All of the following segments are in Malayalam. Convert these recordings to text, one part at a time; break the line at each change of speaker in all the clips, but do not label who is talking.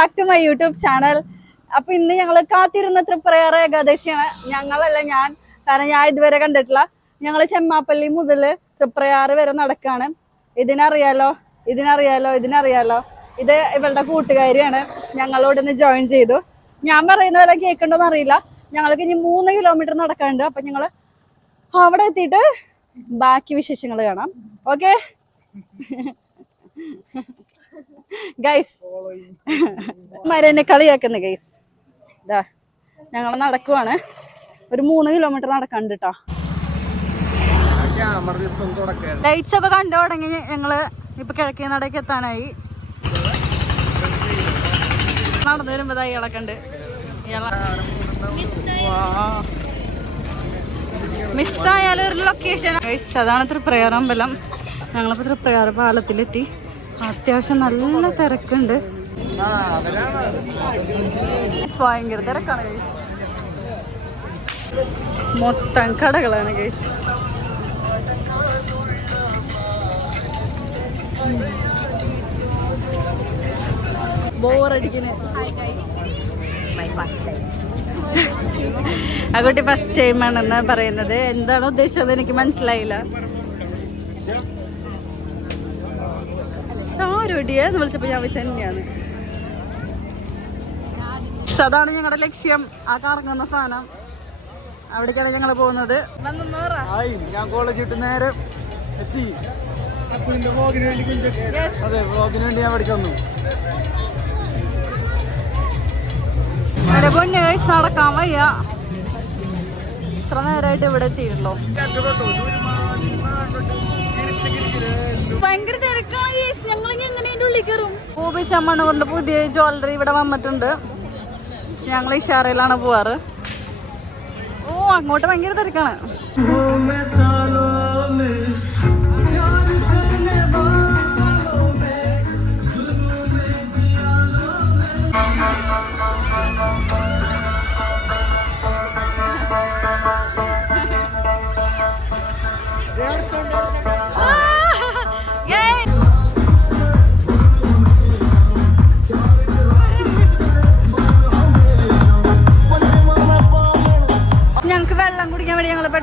Back to my YouTube channel അപ്പൊ ഇന്ന് ഞങ്ങൾ കാത്തിരുന്ന തൃപ്രയറ ഏകാദശിയാണ്. ഞങ്ങളല്ല ഞാൻ. കാരണം ഞാൻ ഇതുവരെ കണ്ടിട്ടില്ല. ഞങ്ങൾ ചെമ്മാപ്പള്ളി മുതൽ തൃപ്രയാറ് വരെ നടക്കാണ്. ഇതിനറിയാലോ? ഇതിനറിയാലോ? ഇതിനറിയാലോ? ഇത് ഇവളുടെ കൂട്ടുകാരിയാണ്. ഞങ്ങളോട് ഇന്ന് ജോയിൻ ചെയ്തു. ഞാൻ പറയുന്ന പോലെ കേൾക്കണ്ടോന്ന് അറിയില്ല. ഞങ്ങൾക്ക് ഇനി മൂന്ന് കിലോമീറ്റർ നടക്കാനുണ്ട്. അപ്പൊ ഞങ്ങൾ അവിടെ എത്തിയിട്ട് ബാക്കി വിശേഷങ്ങൾ കാണാം. ഓക്കെ ഗൈസ് മരനെ കളിയാക്കുന്നു ഗൈസ് ഇതാ ഞങ്ങൾ നടക്കുവാണ്. ഒരു മൂന്ന് കിലോമീറ്റർ നടക്കാണ്ട് കേട്ടോ ലൈറ്റ്സ് ഒക്കെ കണ്ടു തുടങ്ങി ഞങ്ങൾ ഇപ്പൊ കിഴക്കേ നടക്ക് എത്താനായി. നടന്നു വരുമ്പോ ദാ ഇയാളെ കണ്ട് ഇയാളെ മിസ്സായാലും ഒരു ലൊക്കേഷൻ അതാണ് തൃപ്രയാർ അമ്പലം. ഞങ്ങളിപ്പോ തൃപ്രയാർ പാലത്തിലെത്തി. അത്യാവശ്യം നല്ല തിരക്കുണ്ട്. ഭയങ്കര തിരക്കാണ് ഗൈസ് മൊത്തം കടകളാണ് ഗൈസ് ബോറടിക്കുന്നു ആ കുട്ടി ഫസ്റ്റ് ടൈം ആണെന്ന് പറയുന്നത്. എന്താണ് ഉദ്ദേശം? എനിക്ക് മനസ്സിലായില്ല. ആരോടിയെ എന്ന് വിളിച്ചപ്പോ ഞാൻ വെച്ച തന്നെയാണ്. അതാണ് ഞങ്ങളുടെ ലക്ഷ്യം. ആ കറങ്ങുന്ന സാധനം. അവിടേക്കാണ് ഞങ്ങൾ പോകുന്നത്.
ഞാൻ കോളേജ് വിട്ട് നേരെ എത്തി. വ്ളോഗിന് വേണ്ടി അതെ വ്ളോഗിന് വേണ്ടി ഞാൻ പഠിച്ചു വന്നു.
എന്റെ പൊന്നു നടക്കാൻ വയ്യ. ഇത്ര നേരമായിട്ട് ഇവിടെ എത്തിയിട്ടുള്ളൂ. ഭയങ്കര തിരക്കാണ് guys. എങ്ങനെ അതിന്റെ ഉള്ളിൽ കയറും? ചമ്മണ് കൊണ്ട് പുതിയ ജ്വല്ലറി ഇവിടെ വന്നിട്ടുണ്ട്. പക്ഷെ ഞങ്ങൾ ഇഷാറയിലാണ് പോവാറ്. ഓ അങ്ങോട്ട് ഭയങ്കര തിരക്കാണ്.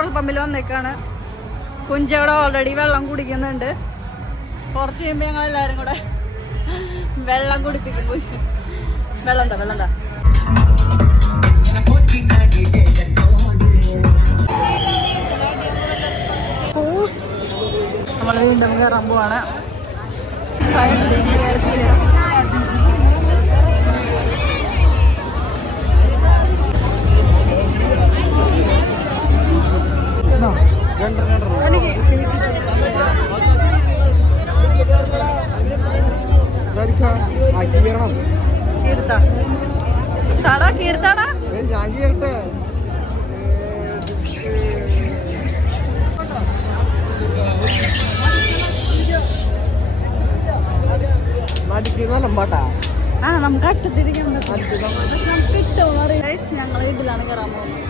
പെട്രോൾ പമ്പിൽ വന്നേക്കാണ്. കുഞ്ചവിടെ ഓൾറെഡി വെള്ളം കുടിക്കുന്നുണ്ട്. കുറച്ച് കഴിയുമ്പോൾ ഞങ്ങൾ എല്ലാവരും കൂടെ വെള്ളം കുടിപ്പിക്കും കുഞ്ച്. വെള്ളം എന്താ വെള്ളം എന്താ നമ്മൾ വീണ്ടും കയറാൻ പോവാണ്. ഫൈനലി കയറിയില്ല
ഞാൻ കീറട്ടെ
ആ നമുക്ക് അറിയാം ഞങ്ങൾ ഇതിലാണ് കയറാൻ പോകുന്നത്.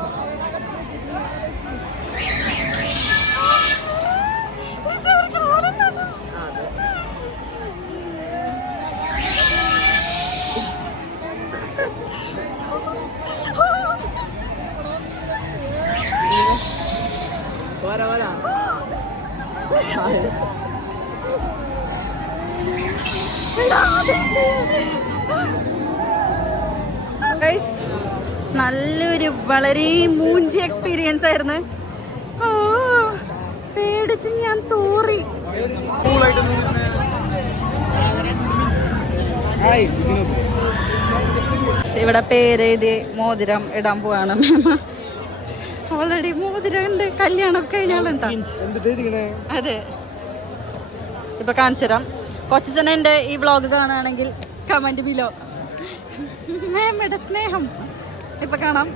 നല്ലൊരു വളരെ മൂഞ്ചി എക്സ്പീരിയൻസ് ആയിരുന്നു. ഓ, പിടിച്ച് ഞാൻ തോറി. ഇവിടെ പേരെഴുതി മോതിരം ഇടാൻ പോവാണ് ഓൾറെഡി മോതിരം ഉണ്ട് കല്യാണമൊക്കെ കഴിഞ്ഞാളുണ്ടോ അതെ. ഇപ്പൊ കാണിച്ചു തരാം. കുറച്ച് തന്നെ എന്റെ ഈ വ്ളോഗ് കാണുകയാണെങ്കിൽ കമന്റ് ബിലോ മേമയുടെ സ്നേഹം. ഇപ്പൊ കാണാം.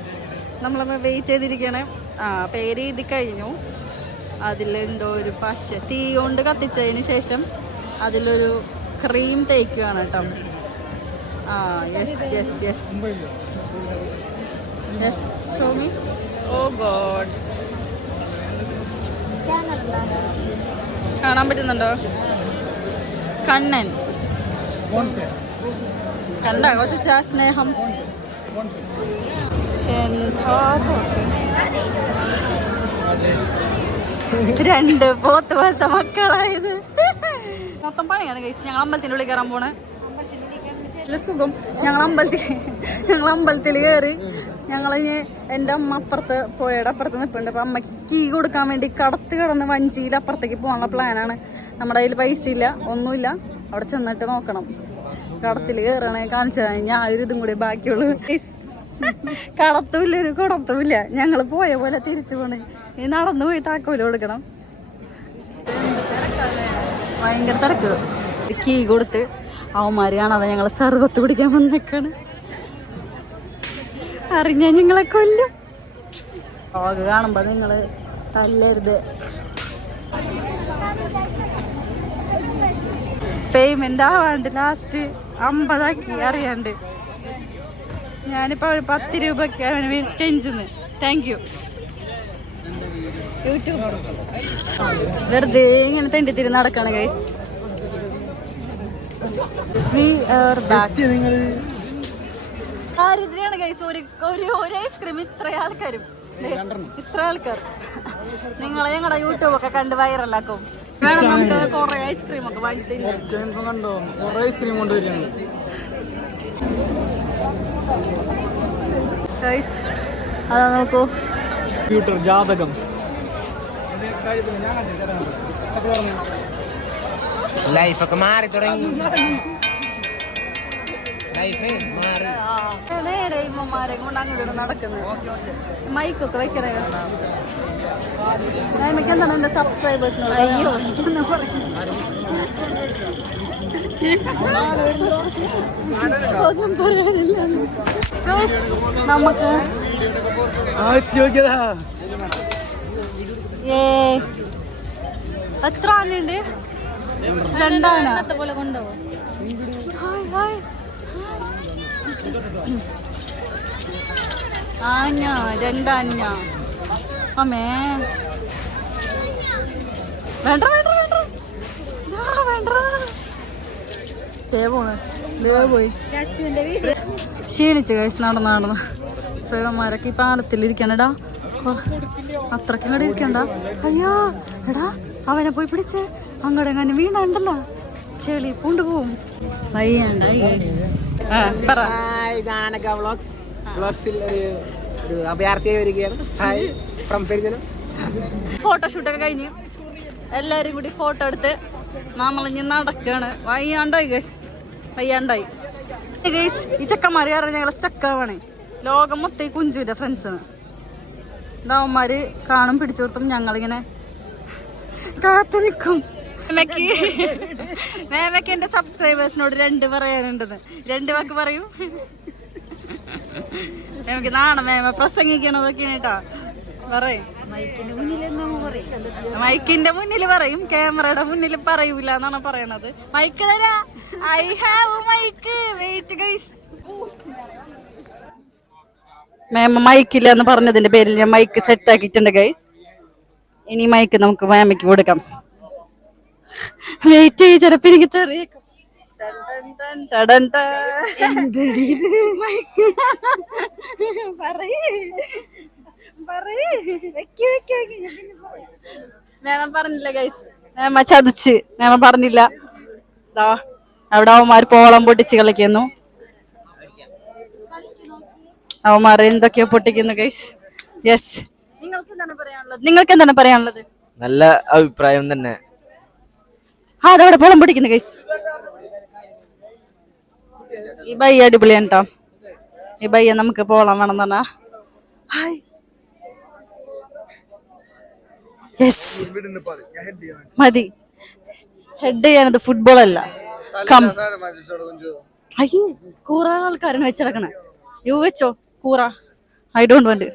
നമ്മളമ്മ വെയിറ്റ് ചെയ്തിരിക്കണേ. ആ പേര് എഴുതി കഴിഞ്ഞു. അതിലെന്തോ ഒരു പശ തീ കൊണ്ട് കത്തിച്ചതിന് ശേഷം അതിലൊരു ക്രീം തേക്കുകയാണ് കേട്ടോ. ആ yes yes yes yes show me oh god കാണാൻ പറ്റുന്നുണ്ടോ? കണ്ണൻ. കണ്ട? കൊച്ച സ്നേഹം. രണ്ട് പോത്ത് പോലത്തെ മക്കളായത്. മൊത്തം പണിയാണ് കഴിച്ച് ഞങ്ങൾ അമ്പലത്തിന്റെ ഉള്ളിൽ കയറാൻ പോണേ. നല്ല സുഖം. ഞങ്ങൾ അമ്പലത്തിൽ ഞങ്ങൾ അമ്പലത്തിൽ കയറി ഞങ്ങളിനി എന്റെ അമ്മ അപ്പുറത്ത് പുഴയുടെ അപ്പുറത്ത് നിൽപ്പുണ്ട് അപ്പം അമ്മയ്ക്ക് കീ കൊടുക്കാൻ വേണ്ടി കടത്ത് കിടന്ന് വഞ്ചിയിൽ അപ്പുറത്തേക്ക് പോകാനുള്ള പ്ലാനാണ് നമ്മുടെ കയ്യിൽ പൈസ ഇല്ല ഒന്നുമില്ല. അവിടെ ചെന്നിട്ട് നോക്കണം. കടത്തിൽ കയറണേ കാണിച്ചു ഞാൻ ഒരു ഇതും കൂടി ബാക്കിയുള്ളൂ. കടത്തുമില്ല ഒരു കുടത്തുമില്ല. ഞങ്ങൾ പോയ പോലെ തിരിച്ചു പോണേ. ഈ നടന്നു പോയി താക്കോൽ കൊടുക്കണം. ഭയങ്കര തിരക്ക്. കീ കൊടുത്ത് അവന്മാരെയാണ് അത് ഞങ്ങളെ സർവത്ത് പിടിക്കാൻ വന്നേക്കാണ് അറിഞ്ഞ ഞങ്ങളെ കൊല്ലും. കാണുമ്പോ നിങ്ങൾ തല്ലരുത്. പേയ്മെന്റ് ആവാണ്ട് ലാസ്റ്റ് അമ്പതാക്കി അറിയാണ്ട്. ഞാനിപ്പോ ഒരു പത്ത് രൂപയ്ക്ക് അവന് കെഞ്ചുന്നു. താങ്ക് യു യൂട്യൂബ് വെറുതെ ഇങ്ങനെ തെണ്ടിത്തിരി നടക്കാണ് ഗൈസ്
നിങ്ങൾ
ദാരിദ്ര്യാണ് ഗൈസ് ഒരു ഒരു ഒരു ഐസ്ക്രീം ഇത്ര ആൾക്കാരും. ഇത്ര ആൾക്കാർ. നിങ്ങളെ ഞങ്ങളുടെ യൂട്യൂബ് ഒക്കെ കണ്ട് വൈറലാക്കും വേണം നമുക്ക് കുറെ
കണ്ടോ കുറെ ഐസ്ക്രീം
അതാ നോക്കൂ.
കമ്പ്യൂട്ടർ ജാതകം.
ലൈഫൊക്കെ മാറി തുടങ്ങി. ലൈഫ് മാറി.
നേരെ ഇമ്മമാരെ കൊണ്ട് അങ്ങോട്ട് നടക്കുന്നത് മൈക്കൊക്കെ വെക്കണേ എന്താണ്? എന്റെ സബ്സ്ക്രൈബേഴ്സിനോട് അയ്യോ. ഒന്നും പറയാനില്ല നമുക്ക് എത്ര ആളുണ്ട്? രണ്ടാണ്. ആഞ്ഞ ഹായ്. അമ്മേ. വേണ്ട വേണ്ട വേണ്ട ആ, വേണ്ട ദേ പോണ് ദേ പോയി. ക്ഷീണിച്ച് കഴിച്ച് നടന്ന് നടന്ന്. സേവന്മാരൊക്കെ ഈ പാലത്തിലിരിക്കണടാ അത്രക്കും കൂടെ ഇരിക്കണ്ട. അയ്യോ എടാ അവനെ പോയി പിടിച്ച് അങ്ങോട്ടെങ്ങനെ വീണുണ്ടല്ലോ. ചെളി കൊണ്ടുപോകും
അഭയാർത്ഥിയായി വരികയാണ്. ഹായ് ഫ്രം
ഫോട്ടോഷൂട്ടൊക്കെ കഴിഞ്ഞ് എല്ലാരും കൂടി ഫോട്ടോ എടുത്ത് നമ്മളിഞ്ഞ് നടക്കാണ്. വയ്യാണ്ടായി ഗൈസ് വയ്യാണ്ടായി. ഗൈസ് ഈ ചെക്കന്മാര് കാരണം ഞങ്ങളെ സ്റ്റക്കാവാണ് ലോകം മൊത്തം ഫ്രണ്ട്സ് ഫ്രണ്ട്സാണ് ഇതാവന്മാര് കാണും പിടിച്ചു കൊടുത്തും ഞങ്ങളിങ്ങനെ കാത്തു നിൽക്കും. മേമയ്ക്ക് മേമയ്ക്ക് എന്റെ സബ്സ്ക്രൈബേഴ്സിനോട് രണ്ട് പറയാനുണ്ടെന്ന്. രണ്ട് വാക്ക് പറയൂ. നമുക്ക് നാണം മേമ പ്രസംഗിക്കണതൊക്കെയാണ് കേട്ടോ മൈക്കിന്റെ മുന്നിൽ പറയും. ക്യാമറയുടെ മുന്നിൽ പറയൂല എന്നാണ് പറയണത്. മൈക്ക് തരാ. I have mike wait guys മേമ മൈക്കില്ല എന്ന് പറഞ്ഞതിന്റെ പേരിൽ ഞാൻ മൈക്ക് സെറ്റ് ആക്കിയിട്ടുണ്ട് ഗൈസ് ഇനി മൈക്ക് നമുക്ക് മേമയ്ക്ക് കൊടുക്കാം. വെയിറ്റ് ചെയ്യും ചിലപ്പോ എനിക്ക് തെറിയേക്കും മേമ പറഞ്ഞില്ല ഗൈസ് മേമ ചതിച്ച്. മേമ പറഞ്ഞില്ല. ദാ അവിടെ അവന്മാർ പോളം പൊട്ടിച്ച് കളിക്കുന്നു. അവന്മാർ എന്തൊക്കെയോ പൊട്ടിക്കുന്നു ഗൈസ് യെസ് നിങ്ങൾക്ക് എന്താണ് പറയാനുള്ളത്? നിങ്ങൾക്ക് എന്താണ് പറയാനുള്ളത്?
നല്ല അഭിപ്രായം തന്നെ.
ആ അതവിടെ പോളം പൊട്ടിക്കുന്നു ഗൈസ് ഈ ബൈ അടിപൊളിയാണ് കേട്ടോ ഈ ബയ്യ നമുക്ക് പോളം വേണം പറഞ്ഞാ. ഹായ്. യെസ് മതി. ഹെഡ് ചെയ്യാനത് ഫുട്ബോൾ അല്ല. അയ്യേ കൂറ ആൾക്കാരാണ് വെച്ചെടുക്കണേ യു വെച്ചോ കൂറ. ഐ ഡോണ്ട് വണ്ട്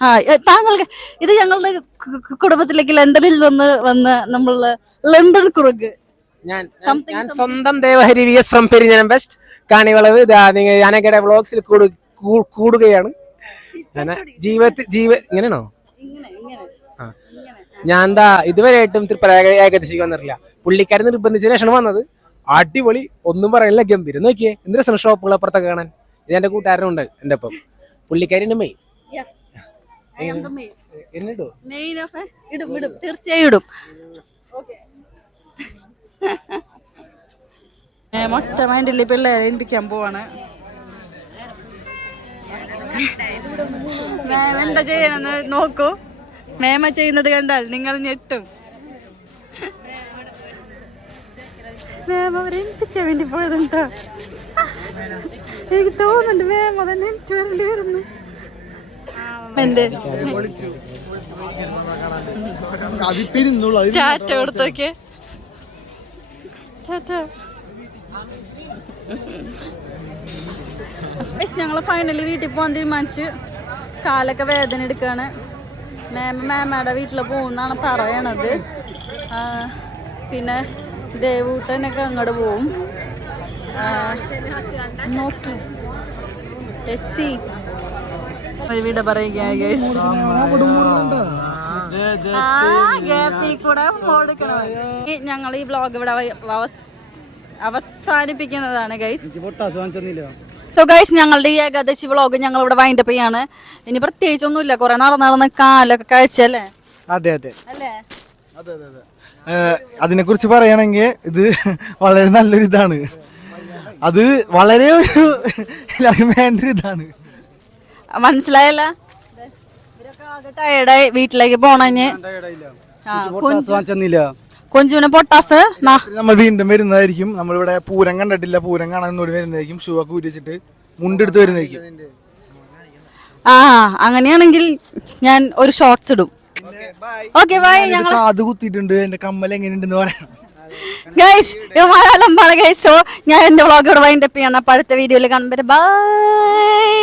ആ താങ്കൾക്ക് ഇത് ഞങ്ങളുടെ കുടുംബത്തിലേക്ക് ലണ്ടനിൽ വന്ന് വന്ന് നമ്മളുടെ ലണ്ടൻ കുറുക്ക്.
ഞാൻ ഞാൻ സ്വന്തം Devahari V S from Perinjanam west കാണിവളവ്. ഞാനക്കയുടെ വ്ളോഗ്സിൽ കൂടുകയാണ്. ജീവിതത്തിൽ ജീവ ഇങ്ങനെയാണോ. ഞാൻ എന്താ ഇതുവരെയായിട്ടും ത്രിപുര ഏകദേശിക്ക് വന്നിട്ടില്ല. പുള്ളിക്കാരൻ നിർബന്ധിച്ചതിന് ശേഷമാണ് വന്നത്. അടിപൊളി ഒന്നും പറയാനില്ല ഗംഭീരം. നോക്കിയേ എന്ത് രസം ഷോപ്പുകൾ അപ്പുറത്തൊക്കെ കാണാൻ. ഇത് എന്റെ കൂട്ടുകാരനുണ്ട് എന്റെ ഒപ്പം. പുള്ളിക്കാരിന്റെ മെയ്.
തീർച്ചയായും ഇടും. മൊട്ട പിള്ളേരെ? ഏൽപ്പിക്കാൻ പോവാണ്. എന്താ ചെയ്യണെന്ന് നോക്കൂ. മേമ ചെയ്യുന്നത് കണ്ടാൽ നിങ്ങൾ ഞെട്ടും. മേമ വേണ്ടി പോയതുണ്ടോ എനിക്ക് തോന്നുന്നുണ്ട് മേമ അതന്നെ എനിക്ക് വരേണ്ടി വരുന്നു. എന്ത്? കൊടുത്തോക്കെ ഞങ്ങൾ ഫൈനലി വീട്ടിൽ പോകാൻ തീരുമാനിച്ചു കാലൊക്കെ വേദന എടുക്കാണ്. മേമ മേമയുടെ വീട്ടിൽ പോകുന്നാണ് പറയണത്. പിന്നെ ദേവൂട്ടനൊക്കെ അങ്ങോട്ട് പോവും. ഒരു വിട. ഈ ഞങ്ങൾ ഈ വ്ലോഗ് ഇവിടെ അവ- അവസ്- അവസാനിപ്പിക്കുന്നതാണ് ഗൈസ് സോ ഗൈസ് ഞങ്ങളുടെ ഈ ഏകാദശി വ്ളോഗ് ഞങ്ങൾ ഇവിടെ വൈൻഡപ്പ് ചെയ്യാണ്. ഇനി പ്രത്യേകിച്ച് ഒന്നുമില്ല കുറെ നടന്ന് നടന്ന് കാലൊക്കെ കഴിച്ചല്ലേ
അതെ അതെ.
അല്ലേ?
അതെ അതെ അതെ. അതിനെ കുറിച്ച് പറയുകയാണെങ്കിൽ ഇത് വളരെ നല്ലൊരു ഇതാണ് അത് വളരെ ഒരു എല്ലാവർക്കും വേണ്ട ഒരു ഇതാണ്
മനസ്സിലായല്ല ടയർഡായി വീട്ടിലേക്ക് പോണഞ്ഞ് ആ, കുഞ്ചു- കുഞ്ചുവിന് പൊട്ടാസ്.
നമ്മൾ വീണ്ടും വരുന്നതായിരിക്കും. നമ്മളിവിടെ പൂരം കണ്ടിട്ടില്ല. പൂരം കാണാൻ ഒന്നുകൂടി വരുന്നതായിരിക്കും. ഷൂ ഒക്കെ ഊരിച്ചിട്ട് മുണ്ടെടുത്ത് വരുന്നതായിരിക്കും.
ആ അങ്ങനെയാണെങ്കിൽ ഞാൻ ഒരു ഷോർട്സ് ഇടും. ഓക്കെ ബൈ ഞങ്ങൾ
അത് കുത്തിയിട്ടുണ്ട്. എന്റെ കമ്മൽ എങ്ങനെയുണ്ടെന്ന് പറയാം.
ഗൈസ് മലയാളം പറ ഗൈസ് ഞാൻ എന്റെ വ്ളോഗ് ഇവിടെ വൈൻഡപ്പ് ചെയ്യണം അപ്പൊ അടുത്ത വീഡിയോയിൽ കാണുമ്പോൾ ബൈ